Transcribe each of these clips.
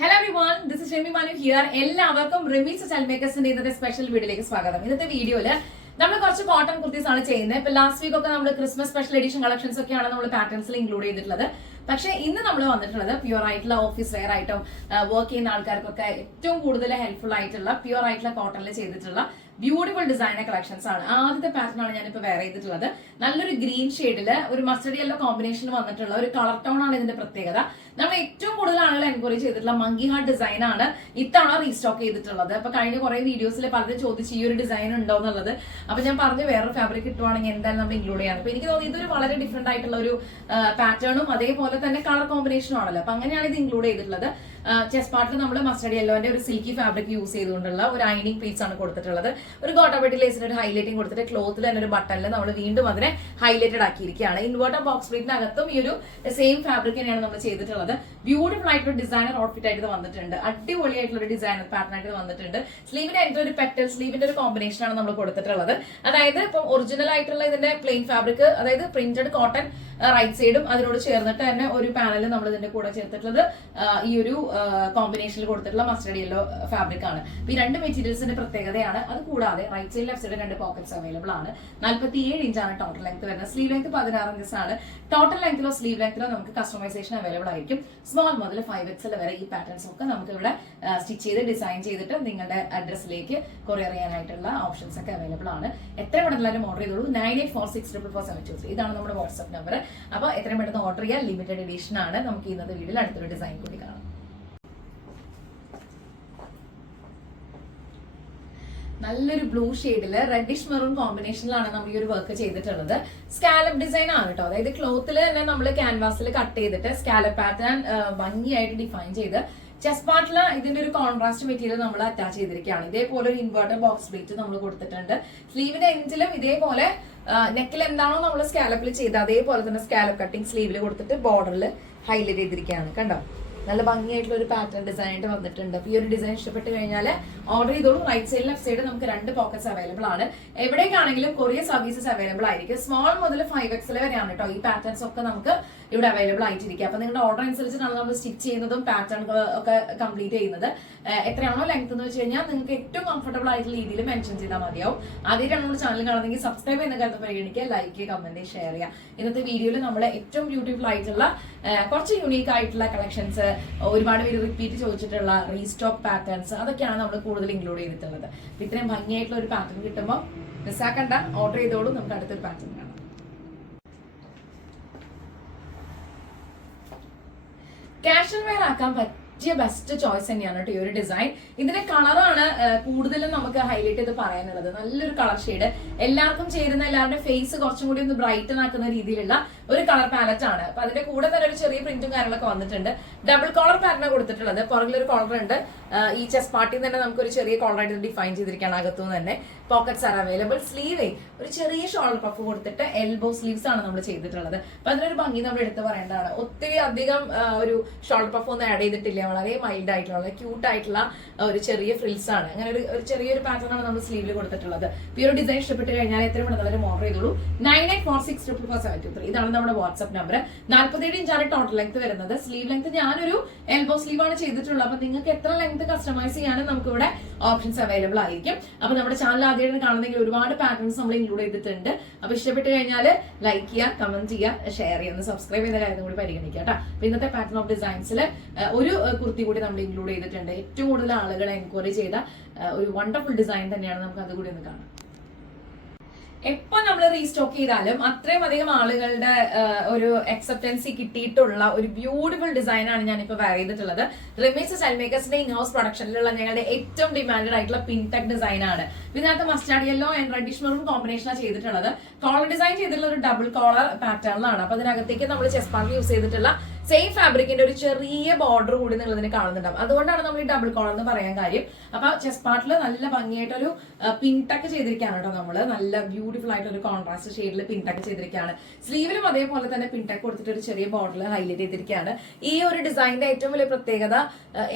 Hello everyone this is Shemi Manu here എല്ലാവർക്കും റിമീസ് ചൽമേക്കേഴ്സിന്റെ ഇന്നത്തെ സ്പെഷ്യൽ വീഡിയോയിലേക്ക് സ്വാഗതം. ഇന്നത്തെ വീഡിയോയിൽ നമ്മൾ കുറച്ച് കോട്ടൺ കുർത്തീസ് ആണ് ചെയ്യുന്നത്. ഇപ്പൊ ലാസ്റ്റ് വീക്ക് ഒക്കെ നമ്മൾ ക്രിസ്മസ് സ്പെഷ്യൽ എഡിഷൻ കളക്ഷൻസ് ഒക്കെ ആണ് നമ്മൾ പാറ്റേൺസിൽ ഇൻക്ലൂഡ് ചെയ്തിട്ടുള്ളത്. പക്ഷേ ഇന്ന് നമ്മൾ വന്നിട്ടുള്ളത് പ്യുവർ ആയിട്ടുള്ള ഓഫീസ് വെയർ ആയിട്ടും വർക്ക് ചെയ്യുന്ന ആൾക്കാർക്കൊക്കെ ഏറ്റവും കൂടുതൽ ഹെൽപ്ഫുൾ ആയിട്ടുള്ള പ്യുവർ ആയിട്ടുള്ള കോട്ടണിൽ ചെയ്തിട്ടുള്ള ബ്യൂട്ടിഫുൾ ഡിസൈനർ കളക്ഷൻസ് ആണ്. ആദ്യത്തെ പാറ്റേൺ ആണ് ഞാനിപ്പോൾ വെയർ ചെയ്തിട്ടുള്ളത്. നല്ലൊരു ഗ്രീൻ ഷെയ്ഡിൽ ഒരു മസ്റ്റർഡ് യെല്ലോ കോമ്പിനേഷൻ വന്നിട്ടുള്ള ഒരു കളർ ടോൺ ആണ് ഇതിന്റെ പ്രത്യേകത. നമ്മൾ ഏറ്റവും കൂടുതൽ ആളുകൾ എൻക്വയറി ചെയ്തിട്ടുള്ള മങ്കി ഹാർട്ട് ഡിസൈൻ ആണ് ഇത്തവണ റീസ്റ്റോക്ക് ചെയ്തിട്ടുള്ളത്. അപ്പൊ കഴിഞ്ഞ കുറെ വീഡിയോസിൽ പലരും ചോദിച്ചു ഈ ഒരു ഡിസൈൻ ഉണ്ടോ എന്നുള്ളത്? അപ്പൊ ഞാൻ പറഞ്ഞു വേറൊരു ഫാബ്രിക് കിട്ടുവാണെങ്കിൽ എന്തായാലും നമ്മൾ ഇൻക്ലൂഡ് ചെയ്യാം. അപ്പൊ എനിക്ക് തോന്നി ഇതൊരു വളരെ ഡിഫറെന്റ് ആയിട്ടുള്ള ഒരു പാറ്റേണും അതേപോലെ തന്നെ കളർ കോമ്പിനേഷനും ആണല്ലോ. അപ്പൊ അങ്ങനെയാണ് ഇത് ഇൻക്ലൂഡ് ചെയ്തിട്ടുള്ളത്. ചെസ് പാർട്ടിൽ നമ്മൾ മസ്റ്റർഡ് യെല്ലോന്റെ ഒരു സിൽക്കി ഫാബ്രിക് യൂസ് ചെയ്തുകൊണ്ടുള്ള ഒരു ഐനിങ് പീസ് ആണ് കൊടുത്തിട്ടുള്ളത്. ഒരു ഗോട്ടബെട്ടി ലേസിന് ഒരു ഹൈലൈറ്റിംഗ് കൊടുത്തിട്ട് ക്ലോത്തിൽ തന്നെ ഒരു ബട്ടണിൽ നമ്മൾ വീണ്ടും അതിനെ ഹൈലൈറ്റഡ് ആക്കിയിരിക്കുകയാണ്. ഇൻവേർട്ടർ ബോക്സ് പ്രീറ്റിനകത്തും ഈ ഒരു സെയിം ഫാബ്രിക് തന്നെയാണ് നമ്മൾ ചെയ്തിട്ടുള്ളത്. ബ്യൂട്ടിഫുൾ ആയിട്ടുള്ള ഡിസൈനർ ഔട്ട്ഫിറ്റ് ആയിട്ട് വന്നിട്ടുണ്ട്. അടിപൊളിയായിട്ടുള്ള ഒരു ഡിസൈനർ പാറ്റേൺ ആയിട്ട് വന്നിട്ടുണ്ട്. സ്ലീവിന്റെ അതിന്റെ ഒരു പെറ്റൽ സ്ലീവിന്റെ ഒരു കോമ്പിനേഷൻ ആണ് നമ്മൾ കൊടുത്തിട്ടുള്ളത്. അതായത് ഇപ്പം ഒറിജിനൽ ആയിട്ടുള്ള ഇതിന്റെ പ്ലെയിൻ ഫാബ്രിക് അതായത് പ്രിന്റഡ് കോട്ടൺ റൈറ്റ് സൈഡും അതിനോട് ചേർന്നിട്ട് തന്നെ ഒരു പാനൽ നമ്മൾ ഇതിന്റെ കൂടെ ചേർത്തിട്ടുള്ളത് ഈ ഒരു കോമ്പിനേഷനിൽ കൊടുത്തിട്ടുള്ള മസ്റ്റർഡ് യെല്ലോ ഫാബ്രിക് ആണ്. ഈ രണ്ട് മെറ്റീരിയൽസിന്റെ പ്രത്യേകതയാണ്. അത് കൂടാതെ റൈറ്റ് സൈഡ് ലെഫ്റ്റ് സൈഡ് രണ്ട് പോക്കറ്റ്സ് അവൈലബിൾ ആണ്. നാൽപ്പത്തി ഏഴ് ഇഞ്ചാണ് ടോട്ടൽ ലെങ്ത് വരുന്നത്. സ്ലീവ് ലെങ്ത് പതിനാറ് ഇഞ്ചസ് ആണ്. ടോട്ടൽ ലെങ്ത്തിലോ സ്ലീവ് ലെങ്ത്തിലോ നമുക്ക് കസ്റ്റമൈസേഷൻ അവൈലബിൾ ആയിരിക്കും. സ്മോൾ മുതൽ ഫൈവ് എക്സൽ വരെ ഈ പാറ്റേൺസ് ഒക്കെ നമുക്ക് ഇവിടെ സ്റ്റിച്ച് ചെയ്ത് ഡിസൈൻ ചെയ്തിട്ട് നിങ്ങളുടെ അഡ്രസ്സിലേക്ക് കൊറിയർ ചെയ്യാനായിട്ടുള്ള ഓപ്ഷൻസ് ഒക്കെ അവൈലബിൾ ആണ്. എത്ര പെട്ടെന്നാലും ഓർഡർ ചെയ്തോളൂ. Nine eight four six triple four seven two three ഇതാണ് നമ്മുടെ വാട്സ്ആപ്പ് നമ്പർ അപ്പോൾ എത്രയും പെട്ടെന്ന് ഓർഡർ ചെയ്യാൻ ലിമിറ്റഡ് എഡിഷൻ ആണ്. നമുക്ക് ഇന്നത്തെ വീഡിയോയിൽ അടുത്തൊരു ഡിസൈൻ കൂടി കാണാം. നല്ലൊരു ബ്ലൂ ഷെയ്ഡിൽ റെഡിഷ് മെറൂൺ കോമ്പിനേഷനിലാണ് നമ്മൾ ഈ ഒരു വർക്ക് ചെയ്തിട്ടുള്ളത്. സ്കാലപ്പ് ഡിസൈൻ ആണ് കേട്ടോ അതായത് ക്ലോത്തിൽ തന്നെ നമ്മൾ ക്യാൻവാസിൽ കട്ട് ചെയ്തിട്ട് സ്കാലപ്പ് പാറ്റേൺ ഭംഗിയായിട്ട് ഡിഫൈൻ ചെയ്ത് ചെസ്റ്റ് പാർട്ടിൽ ഇതിന്റെ ഒരു കോൺട്രാസ്റ്റ് മെറ്റീരിയൽ നമ്മൾ അറ്റാച്ച് ചെയ്തിരിക്കുകയാണ്. ഇതേപോലെ ഒരു ഇൻവേർട്ടർ ബോക്സ് പ്ലേറ്റ് നമ്മൾ കൊടുത്തിട്ടുണ്ട്. സ്ലീവിന്റെ എൻഡിലും ഇതേപോലെ നെക്കിൽ എന്താണോ നമ്മൾ സ്കാലപ്പിൽ ചെയ്ത് അതേപോലെ തന്നെ സ്കാലപ്പ് കട്ടിങ് സ്ലീവിൽ കൊടുത്തിട്ട് ബോർഡറിൽ ഹൈലൈറ്റ് ചെയ്തിരിക്കുകയാണ്. കണ്ടോ? നല്ല ഭംഗിയായിട്ടുള്ള ഒരു പാറ്റേൺ ഡിസൈൻ ആയിട്ട് വന്നിട്ടുണ്ട്. ഈ ഒരു ഡിസൈൻ ഇഷ്ടപ്പെട്ട് കഴിഞ്ഞാൽ ഓർഡർ ചെയ്തോളൂ. റൈറ്റ് സൈഡ് ലെഫ്റ്റ് സൈഡ് നമുക്ക് രണ്ട് പോക്കറ്റ്സ് അവൈലബിൾ ആണ്. എവിടേക്കാണെങ്കിലും കൊറിയ സർവീസസ് അവൈലബിൾ ആയിരിക്കും. സ്മോൾ മുതൽ ഫൈവ് എക്സൽ വരെയാണ് കേട്ടോ ഈ പാറ്റേൺസ് ഒക്കെ നമുക്ക് ഇവിടെ അവൈലബിൾ ആയിട്ടിരിക്കുക അപ്പൊ നിങ്ങളുടെ ഓർഡർ അനുസരിച്ചിട്ടാണ് നമ്മൾ സ്റ്റിച്ച് ചെയ്യുന്നതും പാറ്റേൺ ഒക്കെ കംപ്ലീറ്റ് ചെയ്യുന്നത്. എത്രയാണോ ലെങ്ത് എന്ന് വെച്ച് കഴിഞ്ഞാൽ നിങ്ങൾക്ക് ഏറ്റവും കംഫർട്ടബിൾ ആയിട്ടുള്ള രീതിയിൽ മെൻഷൻ ചെയ്താൽ മതിയാവും. ആദ്യമായിട്ടാണ് നമ്മുടെ ചാനൽ കാണുന്നെങ്കിൽ സബ്സ്ക്രൈബ് ചെയ്യുന്ന കാര്യം പരിഗണിക്കുക ലൈക്ക് കമന്റ് ഷെയർ ചെയ്യുക ഇന്നത്തെ വീഡിയോയിൽ നമ്മൾ ഏറ്റവും ബ്യൂട്ടിഫുൾ ആയിട്ടുള്ള കുറച്ച് യുണീക്ക് ആയിട്ടുള്ള കളക്ഷൻസ് ഒരുപാട് പേര് റിപ്പീറ്റ് ചോദിച്ചിട്ടുള്ള റീസ്റ്റോക്ക് പാറ്റേൺസ് അതൊക്കെയാണ് നമ്മൾ കൂടുതൽ ഇൻക്ലൂഡ് ചെയ്തിട്ടുള്ളത്. ഇത്രയും ഭംഗിയായിട്ടുള്ള ഒരു പാറ്റേൺ കിട്ടുമ്പോൾ മിസ്സാക്കണ്ട ഓർഡർ ചെയ്തോളൂ. നമുക്ക് അടുത്തൊരു പാറ്റേൺ ക്യാഷ് വെയർ ആക്കാൻ പറ്റിയ ബെസ്റ്റ് ചോയ്സ് തന്നെയാണ് കേട്ടോ ഈ ഒരു ഡിസൈൻ ഇതിന്റെ കളറാണ് കൂടുതലും നമുക്ക് ഹൈലൈറ്റ് ചെയ്ത് പറയാനുള്ളത്. നല്ലൊരു കളർ ഷെയ്ഡ് എല്ലാവർക്കും ചേരുന്ന എല്ലാവരുടെ ഫേസ് കുറച്ചും കൂടി ഒന്ന് ബ്രൈറ്റൻ ആക്കുന്ന രീതിയിലുള്ള ഒരു കളർ പാലറ്റ് ആണ്. അപ്പൊ അതിന്റെ കൂടെ തന്നെ ഒരു ചെറിയ പ്രിന്റും കാര്യങ്ങളൊക്കെ വന്നിട്ടുണ്ട്. ഡബിൾ കോളർ പാറ്റേൺ കൊടുത്തിട്ടുള്ളത്. പുറകിലൊരു കോളർ ഉണ്ട്. ഈ ചെസ് പാർട്ടിയിൽ തന്നെ നമുക്ക് ഒരു ചെറിയ കോളർ ആയിട്ട് ഡിഫൈൻ ചെയ്തിരിക്കുകയാണ് അകത്തുനിന്ന് തന്നെ. പോക്കറ്റ്സ് ആർ അവൈലബിൾ സ്ലീവ് ഒരു ചെറിയ ഷോൾഡർ പഫ് കൊടുത്തിട്ട് എൽബോ സ്ലീവ്സ് ആണ് നമ്മൾ ചെയ്തിട്ടുള്ളത്. അപ്പൊ അതിനൊരു ഭംഗി നമ്മൾ എടുത്തു പറയേണ്ടതാണ്. ഒത്തിരി അധികം ഒരു ഷോൾഡർ പഫ് ഒന്നും ആഡ് ചെയ്തിട്ടില്ല. വളരെ മൈൽഡ് ആയിട്ടുള്ള ക്യൂട്ട് ആയിട്ടുള്ള ഒരു ചെറിയ ഫ്രിൽസ് ആണ്. അങ്ങനെ ഒരു ഒരു ചെറിയൊരു പാറ്റേൺ ആണ് നമ്മൾ സ്ലീവിൽ കൊടുത്തിട്ടുള്ളത്. ഈ ഒരു ഡിസൈൻ ഇഷ്ടപ്പെട്ട് കഴിഞ്ഞാൽ എത്ര പെട്ടെന്ന് വരെ ഓർഡർ ചെയ്തോളൂ. Nine eight four six triple four seven two three ഇതാണ് നമ്മുടെ വാട്സ്ആപ്പ് നമ്പർ നാൽപ്പത്തേഴ് ഇഞ്ചാണ് ടോട്ടൽ ലെങ്ത് വരുന്നത്. സ്ലീവ് ലെങ്ത് ഞാനൊരു എൽബോ സ്ലീവ് ആണ് ചെയ്തിട്ടുള്ളത്. അപ്പൊ നിങ്ങൾക്ക് എത്ര ലെങ്ത് കസ്റ്റമൈസ് ചെയ്യാനും നമുക്ക് ഇവിടെ ഓപ്ഷൻസ് അവൈലബിൾ ആയിരിക്കും. അപ്പൊ നമ്മുടെ ചാനൽ ആദ്യമായിട്ട് കാണുന്നെങ്കിൽ ഒരുപാട് പാറ്റേൺസ് നമ്മൾ ഇൻക്ലൂഡ് ചെയ്തിട്ടുണ്ട്. അപ്പൊ ഇഷ്ടപ്പെട്ട് കഴിഞ്ഞാൽ ലൈക്ക് ചെയ്യുക കമന്റ് ചെയ്യുക ഷെയർ ചെയ്യുക സബ്സ്ക്രൈബ് ചെയ്ത കാര്യം കൂടി പരിഗണിക്കുക കേട്ടോ. അപ്പൊ ഇന്നത്തെ പാറ്റേൺ ഓഫ് ഡിസൈൻസിൽ ഒരു കുർത്തി കൂടി നമ്മൾ ഇൻക്ലൂഡ് ചെയ്തിട്ടുണ്ട്. ഏറ്റവും കൂടുതൽ ആളുകളെ എൻക്വയറി ചെയ്ത ഒരു വണ്ടർഫുൾ ഡിസൈൻ തന്നെയാണ് നമുക്ക് അതുകൂടി ഒന്ന് കാണാം. എപ്പോ നമ്മൾ റീസ്റ്റോക്ക് ചെയ്താലും അത്രയും അധികം ആളുകളുടെ ഒരു അക്സെപ്റ്റൻസി കിട്ടിയിട്ടുള്ള ഒരു ബ്യൂട്ടിഫുൾ ഡിസൈനാണ് ഇപ്പൊ വെയർ ചെയ്തിട്ടുള്ളത്. റിമേസ് സെൽമേക്കേഴ്സിന്റെ ഇൻ ഹൗസ് പ്രൊഡക്ഷനിലുള്ള ഞങ്ങളുടെ ഏറ്റവും ഡിമാൻഡഡ് ആയിട്ടുള്ള പിൻടെക് ഡിസൈൻ ആണ്. ഇതിനകത്ത് mustard yellow and reddish maroon കോമ്പിനേഷനാണ് ചെയ്തിട്ടുള്ളത്. കോളർ ഡിസൈൻ ചെയ്തിട്ടുള്ള ഒരു ഡബിൾ കോളർ പാറ്റേണിലാണ് അപ്പൊ അതിനകത്തേക്ക് നമ്മൾ ചെസ്പാർക്ക് യൂസ് ചെയ്തിട്ടുള്ള സെയിം ഫാബ്രിക്കിന്റെ ഒരു ചെറിയ ബോർഡർ കൂടി നിങ്ങൾ ഇതിന് കാണുന്നുണ്ടാവും. അതുകൊണ്ടാണ് നമ്മൾ ഈ ഡബിൾ കോളർ എന്ന് പറയാൻ കാര്യം. അപ്പൊ ചെസ് പാർട്ടിൽ നല്ല ഭംഗിയായിട്ടൊരു പിൻടക്ക് ചെയ്തിരിക്കുകയാണ് കേട്ടോ നമ്മൾ. നല്ല ബ്യൂട്ടിഫുൾ ആയിട്ട് ഒരു കോൺട്രാസ്റ്റ് ഷെയ്ഡിൽ പിൻടക്ക് ചെയ്തിരിക്കുകയാണ്. സ്ലീവിലും അതേപോലെ തന്നെ പിൻടക്ക് കൊടുത്തിട്ട് ഒരു ചെറിയ ബോർഡറിൽ ഹൈലൈറ്റ് ചെയ്തിരിക്കുകയാണ്. ഈ ഒരു ഡിസൈനിന്റെ ഏറ്റവും വലിയ പ്രത്യേകത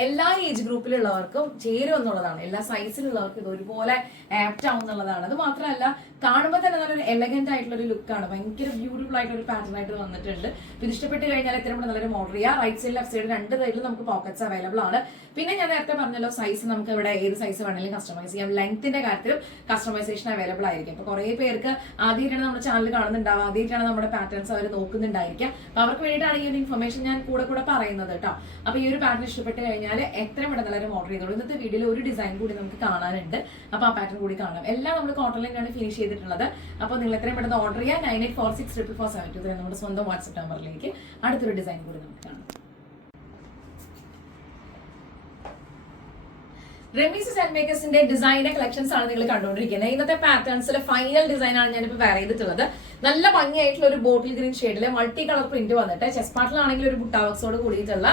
എല്ലാ ഏജ് ഗ്രൂപ്പിലുള്ളവർക്കും ചേരും എന്നുള്ളതാണ്. എല്ലാ സൈസിലുള്ളവർക്കും ഇത് ഒരുപോലെ ആപ്റ്റ് ആവും എന്നുള്ളതാണ്. അത് മാത്രമല്ല കാണുമ്പോൾ തന്നെ നല്ലൊരു എലഗന്റ് ആയിട്ടുള്ള ഒരു ലുക്കാണ് ഭയങ്കര ബ്യൂട്ടിഫുൾ ആയിട്ടുള്ള ഒരു പാറ്റേൺ ആയിട്ട് വന്നിട്ടുണ്ട്. ഇത് ഇഷ്ടപ്പെട്ട് കഴിഞ്ഞാൽ എത്ര പെട്ടെന്ന് വേണ്ടവരും ഓർഡർ ചെയ്യുക റൈറ്റ് സൈഡ് ലെഫ്റ്റ് സൈഡ് രണ്ട് സൈഡിലും നമുക്ക് പോക്കറ്റ്സ് അവൈലബിൾ ആണ്. പിന്നെ ഞാൻ നേരത്തെ പറഞ്ഞല്ലോ സൈസ് നമുക്ക് ഇവിടെ ഏത് സൈസ് വേണമെങ്കിലും കസ്റ്റമൈസ് ചെയ്യാം. ലെങ്ത്തിന്റെ കാര്യത്തിലും കസ്റ്റമൈസേഷൻ അവൈലബിൾ ആയിരിക്കും. അപ്പൊ കുറെ പേർക്ക് ആദ്യമായിട്ടാണ് നമ്മുടെ ചാനൽ കാണുന്നുണ്ടാവുക. ആദ്യമായിട്ടാണ് നമ്മുടെ പാറ്റേൺസ് അവർ നോക്കുന്നുണ്ടായിരിക്കുക. അപ്പൊ അവർക്ക് വേണ്ടിയിട്ടാണ് ഈ ഒരു ഇൻഫർമേഷൻ ഞാൻ കൂടെ കൂടെ പറയുന്നത് കേട്ടോ. അപ്പൊ ഈ ഒരു പാറ്റേൺ ഇഷ്ടപ്പെട്ട് കഴിഞ്ഞാൽ എത്ര എല്ലാവരും ഓർഡർ ചെയ്തോളൂ. ഇന്നത്തെ വീഡിയോയിൽ ഒരു ഡിസൈൻ കൂടി നമുക്ക് കാണാനുണ്ട്. അപ്പൊ ആ പാറ്റേൺ കൂടി കാണാം എല്ലാം നമ്മൾ കോട്ടണിലാണ് ഫിനിഷ് ചെയ്തിട്ടുള്ളത്. അപ്പൊ നിങ്ങൾ എത്രയും പെട്ടെന്ന് ഓർഡർ ചെയ്യാം nine eight four six triple four seven two നമ്മുടെ സ്വന്തം വാട്സ്ആപ്പ് നമ്പറിലേക്ക് അടുത്തൊരു ഡിസൈൻ കൂടി നമുക്ക് കാണാം. റെമീസ് സെന്റ് മേക്കേഴ്സിന്റെ ഡിസൈനിന്റെ കളക്ഷൻസ് ആണ് നിങ്ങൾ കണ്ടുകൊണ്ടിരിക്കുന്നത്. ഇന്നത്തെ പാറ്റേൺസിലെ ഫൈനൽ ഡിസൈൻ ആണ് ഞാനിപ്പോൾ വെയർ ചെയ്തിട്ടുള്ളത്. നല്ല ഭംഗിയായിട്ടുള്ള ഒരു ബോട്ടിൽ ഗ്രീൻ ഷെയ്ഡിലെ മൾട്ടി കളർ പ്രിന്റ് വന്നിട്ട് ചെസ് പാർട്ടിലാണെങ്കിൽ ഒരു ബുട്ടാവക്സോട് കൂടിയിട്ടുള്ള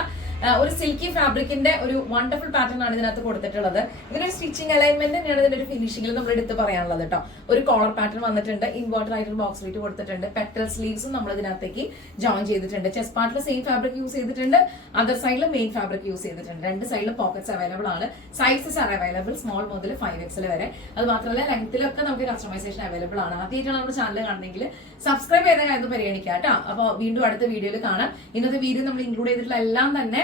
ഒരു സിൽക്കി ഫാബ്രിക്കിന്റെ ഒരു വണ്ടർഫുൾ പാറ്റേൺ ആണ് ഇതിനകത്ത് കൊടുത്തിട്ടുള്ളത്. ഇതിനൊരു സ്റ്റിച്ചിങ് അലൈൻമെന്റ് തന്നെയാണ് ഇതിന്റെ ഒരു ഫിനിഷിംഗിൽ നമ്മൾ എടുത്ത് പറയാനുള്ളത് കേട്ടോ. ഒരു കോളർ പാറ്റേൺ വന്നിട്ടുണ്ട് ഇൻവേർട്ടർ ആയിട്ട് ബോക്സ് റേറ്റ് കൊടുത്തിട്ടുണ്ട് പെറ്റൽ സ്ലീവ്സും നമ്മൾ ഇതിനകത്തേക്ക് ജോയിൻ ചെയ്തിട്ടുണ്ട്. ചെസ്റ്റ് പാർട്ടിൽ സെയിം ഫാബ്രിക് യൂസ് ചെയ്തിട്ടുണ്ട് അതർ സൈഡിൽ മെയിൻ ഫാബ്രിക് യൂസ് ചെയ്തിട്ടുണ്ട്. രണ്ട് സൈഡിലും പോക്കറ്റ്സ് അവൈലബിൾ ആണ്. സൈസസ് ആർ അവൈലബിൾ സ്മോൾ മുതൽ ഫൈവ് എക്സൽ വരെ. അത് മാത്രമല്ല ലെങ്ത്തിലൊക്കെ നമുക്ക് കസ്റ്റമൈസേഷൻ അവൈലബിൾ ആണ്. ആദ്യമായിട്ടാണ് നമ്മുടെ ചാനൽ കാണുന്നെങ്കിൽ സബ്സ്ക്രൈബ് ചെയ്ത കാര്യം പരിഗണിക്കാം കേട്ടോ. അപ്പോൾ വീണ്ടും അടുത്ത വീഡിയോയിൽ കാണാം. ഇന്നത്തെ വീഡിയോ നമ്മൾ ഇൻക്ലൂഡ് ചെയ്തിട്ടുള്ള എല്ലാം തന്നെ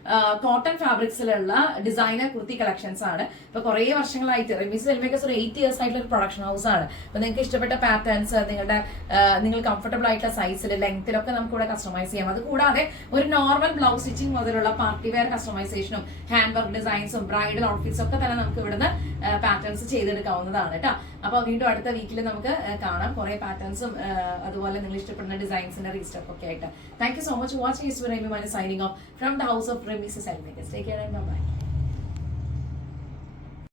കോട്ടൺ ഫാബ്രിക്സിലുള്ള ഡിസൈനർ കുർത്തി കളക്ഷൻസ് ആണ്. ഇപ്പൊ കുറെ വർഷങ്ങളായിട്ട് റെമിസ് എൽമേക്കേഴ്സ് ഒരു എയ്റ്റ് ഇയേഴ്സ് ആയിട്ടുള്ള ഒരു പ്രൊഡക്ഷൻ ഹൗസ് ആണ്. അപ്പൊ നിങ്ങൾക്ക് ഇഷ്ടപ്പെട്ട പാറ്റേൺസ് നിങ്ങളുടെ നിങ്ങൾ കംഫർട്ടബിൾ ആയിട്ടുള്ള സൈസിൽ ലെങ്ത്തിലൊക്കെ നമുക്ക് ഇവിടെ കസ്റ്റമൈസ് ചെയ്യാം. അത് കൂടാതെ ഒരു നോർമൽ ബ്ലൗസ് സ്റ്റിച്ചിങ് മുതലുള്ള പാർട്ടി വെയർ കസ്റ്റമൈസേഷനും ഹാൻഡ് വർക്ക് ഡിസൈൻസും ബ്രൈഡൽ ഔട്ട്ഫിറ്റ്സ് ഒക്കെ തന്നെ നമുക്ക് ഇവിടുന്ന് പാറ്റേൺസ് ചെയ്തെടുക്കാവുന്നതാണ് കേട്ടോ അപ്പൊ വീണ്ടും അടുത്ത വീക്കിൽ നമുക്ക് കാണാം. കുറെ പാറ്റേൺസും അതുപോലെ നിങ്ങൾ ഇഷ്ടപ്പെടുന്ന ഡിസൈൻസിന്റെ റീസ്റ്റോക്ക് ഒക്കെ ആയിട്ട്. Thank you so much watching is signing off from the house of premises. I'll make a stay here and bye-bye.